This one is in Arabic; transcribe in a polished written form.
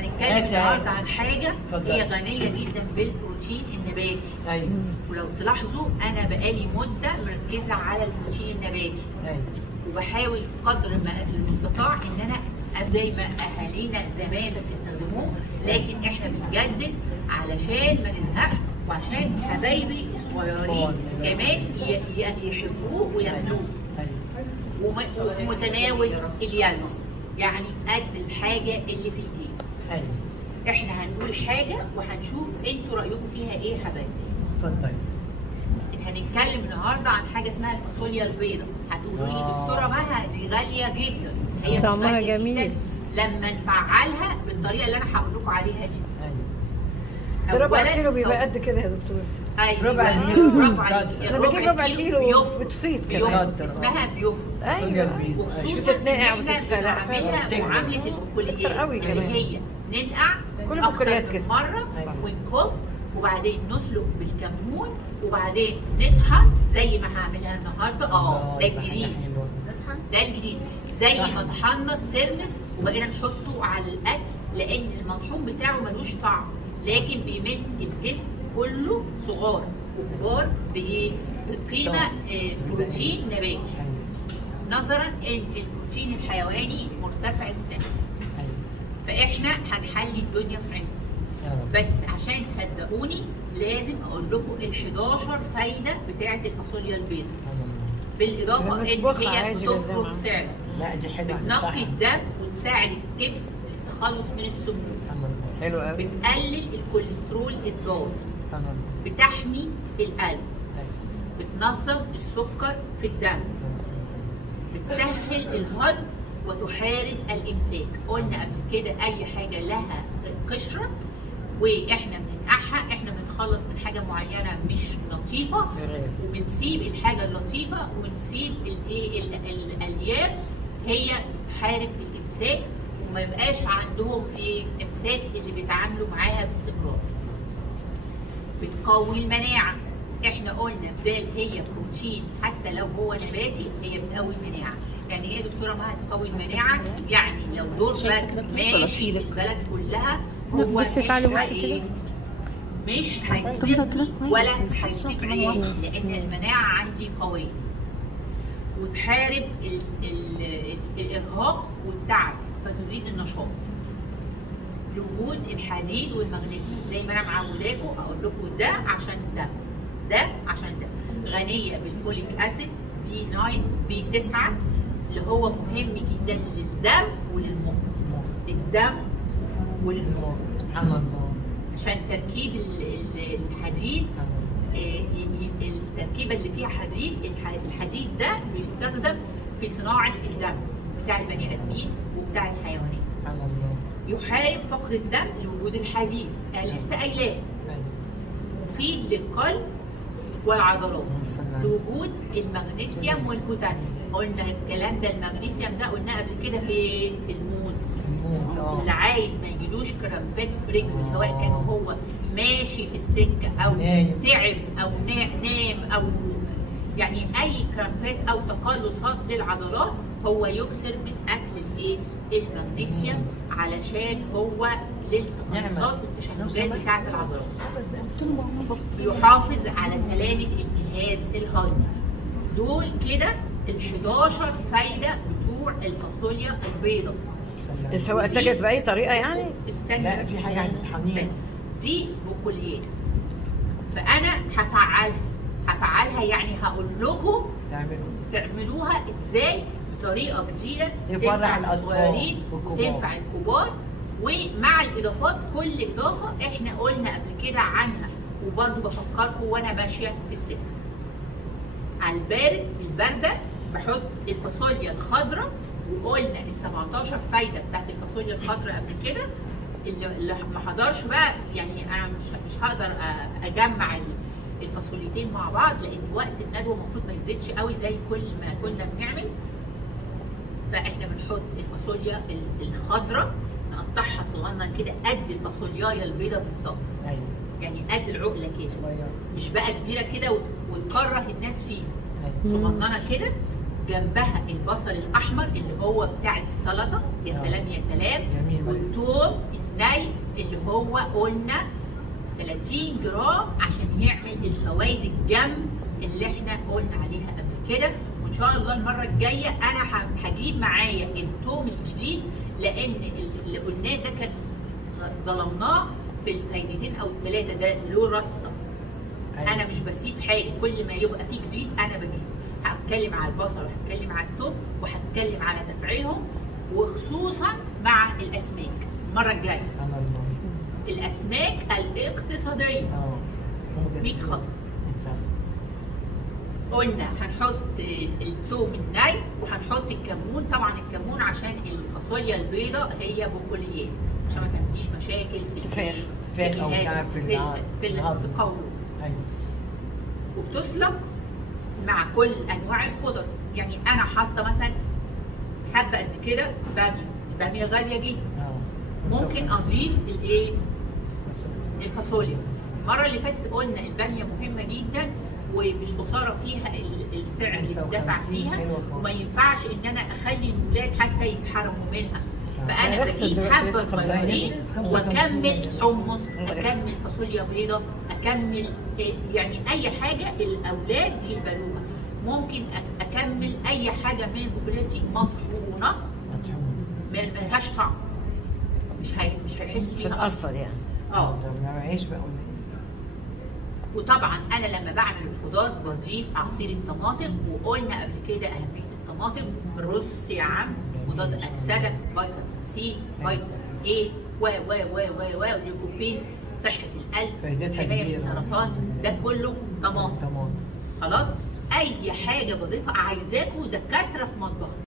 هنتكلم النهارده عن حاجه هي غنيه جدا بالبروتين النباتي. ايوه. ولو تلاحظوا انا بقالي مده مركزه على البروتين النباتي. ايوه. وبحاول قدر ما المستطاع ان انا زي ما اهالينا زمان بيستخدموه، لكن احنا بنجدد علشان ما نزهقش وعشان حبايبي الصغيرين كمان يحبوه وياكلوه. ومتناول اليد، يعني قد الحاجه اللي في الجيب. ايوه. احنا هنقول حاجه وهنشوف انتوا رايكم فيها ايه يا حبايبي. اتفضلي. هنتكلم النهارده عن حاجه اسمها الفاصوليا البيضاء. هتقولوا لي دكتوره مها دي غاليه جدا. هي طعمها جميل لما نفعلها بالطريقه اللي انا هقول لكم عليها دي. ايوه. ربع كيلو بيبقى قد كده يا دكتور. ايوه ربع كيلو. برافو عليكي. انا بجيب ربع كيلو بتفيض كمان. اسمها بيفرط. ايوه. وخصوصا ان احنا بنعملها معامله البقوليات اللي هي ننقع كل البقوليات كده مره ونكب وبعدين نسلق بالكمون وبعدين نطحن زي ما هعملها النهارده. ده الجديد. ده الجديد زي ما طحنا الترمس وبقينا نحطه على الاكل، لان المطحون بتاعه ملوش طعم لكن بيمد الجسم كله صغار وكبار بايه؟ بقيمه بروتين نباتي. نظرا ان البروتين الحيواني مرتفع السعر فاحنا هنحلي الدنيا في عيننا. بس عشان تصدقوني لازم اقول لكم ال 11 فايده بتاعه الفاصوليا البيضاء، بالاضافه ان هي بتفرط فعلا. لا دي حلوه. بتنقي الدم وتساعد الكبد للتخلص من السموم. حلو قوي. بتقلل الكوليسترول الضار. بتحمي القلب. بتنظم السكر في الدم. بتسهل الهضم وتحارب الامساك. قلنا قبل كده اي حاجه لها قشره واحنا بننقعها احنا بنتخلص من حاجه معينه مش لطيفه وبنسيب الحاجه اللطيفه ونسيب الايه الالياف هي بتحارب الامساك وما يبقاش عندهم ايه امساك اللي بيتعاملوا معاها باستمرار. بتقوي المناعه. احنا قلنا بدال هي بروتين حتى لو هو نباتي هي بتقوي المناعه. يعني ايه يا دكتوره ما هتقوي المناعه؟ يعني لو دور برد ماشي البلد كلها هو مش هيسيبني ولا هيسيب عيالي لان المناعه عندي قويه. وتحارب الارهاق والتعب فتزيد النشاط. لوجود الحديد والمغنيسيوم زي ما انا معوداكم اقول لكم ده عشان ده عشان ده. غنيه بالفوليك اسيد B9 B9 اللي هو مهم جدا للدم وللمخ. للدم وللمخ سبحان الله. عشان تركيب الحديد التركيبه اللي فيها حديد، الحديد ده بيستخدم في صناعه الدم بتاع البني ادمين وبتاع الحيوانات. يحارب فقر الدم لوجود الحديد. لسه قايلاه. مفيد للقلب والعضلات لوجود المغنيسيوم والبوتاسيوم. قلنا الكلام ده المغنيسيوم ده قلناه قبل كده في الموز. اللي عايز ما يجيلوش كرامبات في رجله سواء كان هو ماشي في السكه او تعب او نام او يعني اي كرامبات او تقلصات للعضلات هو يكسر من اكل الايه؟ المغنيسيوم علشان هو للتقلصات والتشنجات بتاعت العضلات. يحافظ على سلامه الجهاز الهضمي. دول كده ال 11 فايده بتوع الفاصوليا البيضاء. سواء اتجت باي طريقه يعني؟ استنى لا في حاجه هتتحمليها. دي بقوليات فانا هفعلها يعني هقول لكم تعملوها ازاي بطريقه جديده تنفع الصغيرين وتنفع الكبار. ومع الاضافات كل اضافه احنا قلنا قبل كده عنها وبرده بفكركم وانا ماشيه في السكه. على البارده بحط الفاصوليا الخضراء وقلنا ال 17 فايده بتاعت الفاصوليا الخضراء قبل كده. اللي ما حضرش بقى يعني انا مش هقدر اجمع الفاصوليتين مع بعض لان وقت الندوه المفروض ما يزيدش قوي زي كل ما كنا بنعمل. فاحنا بنحط الفاصوليا الخضراء نقطعها صغنن كده قد الفاصوليايه البيضاء بالظبط. يعني قد العقله كده مش بقى كبيره كده وتكره الناس فيها. صغننه كده. جنبها البصل الاحمر اللي هو بتاع السلطه. يا سلام يا سلام. والثوم الني هو قلنا 30 جرام عشان يعمل الفوائد الجم اللي احنا قلنا عليها قبل كده. وان شاء الله المره الجايه انا هجيب معايا التوم الجديد، لان اللي قلناه ده كان ظلمناه في الفايدتين او الثلاثه، ده له رصه. انا مش بسيب حاجه، كل ما يبقى فيه جديد انا بجيبه. هتكلم على البصل وهتكلم على التوم وهتكلم على تفعيلهم، وخصوصا مع الاسماك المره الجايه. الاسماك الاقتصاديه 100 خط. قلنا هنحط الثوم الني وهنحط الكمون. طبعا الكمون عشان الفاصوليا البيضاء هي بقوليات عشان ما تعمليش مشاكل في الجهاز في القولون. وبتسلق مع كل انواع الخضر. يعني انا حاطه مثلا حبه قد كده باميه، الباميه غاليه جدا. ممكن اضيف الايه؟ الفاصوليا. المره اللي فاتت قلنا الباميه مهمه جدا ومش قصاره فيها السعر اللي بيدفع فيها، وما ينفعش ان انا اخلي الولاد حتى يتحرموا منها. فانا بجيب حبه صغيرين واكمل حمص، اكمل فاصوليا بيضاء، اكمل يعني اي حاجه الاولاد يقبلوها. ممكن اكمل اي حاجه من البقوليات دي مطحونه ملهاش طعم، مش هيحسوا مش بيها هتأثر يعني. وطبعا انا لما بعمل الخضار بضيف عصير الطماطم، وقلنا قبل كده اهميه الطماطم. رص يا عم مضاد اكسده، فيتامين سي، فيتامين ايه والليكوبين، صحه القلب، حمايه من السرطان، ده كله طماطم. خلاص، اي حاجه بضيفها عايزاكم دكاتره في مطبخ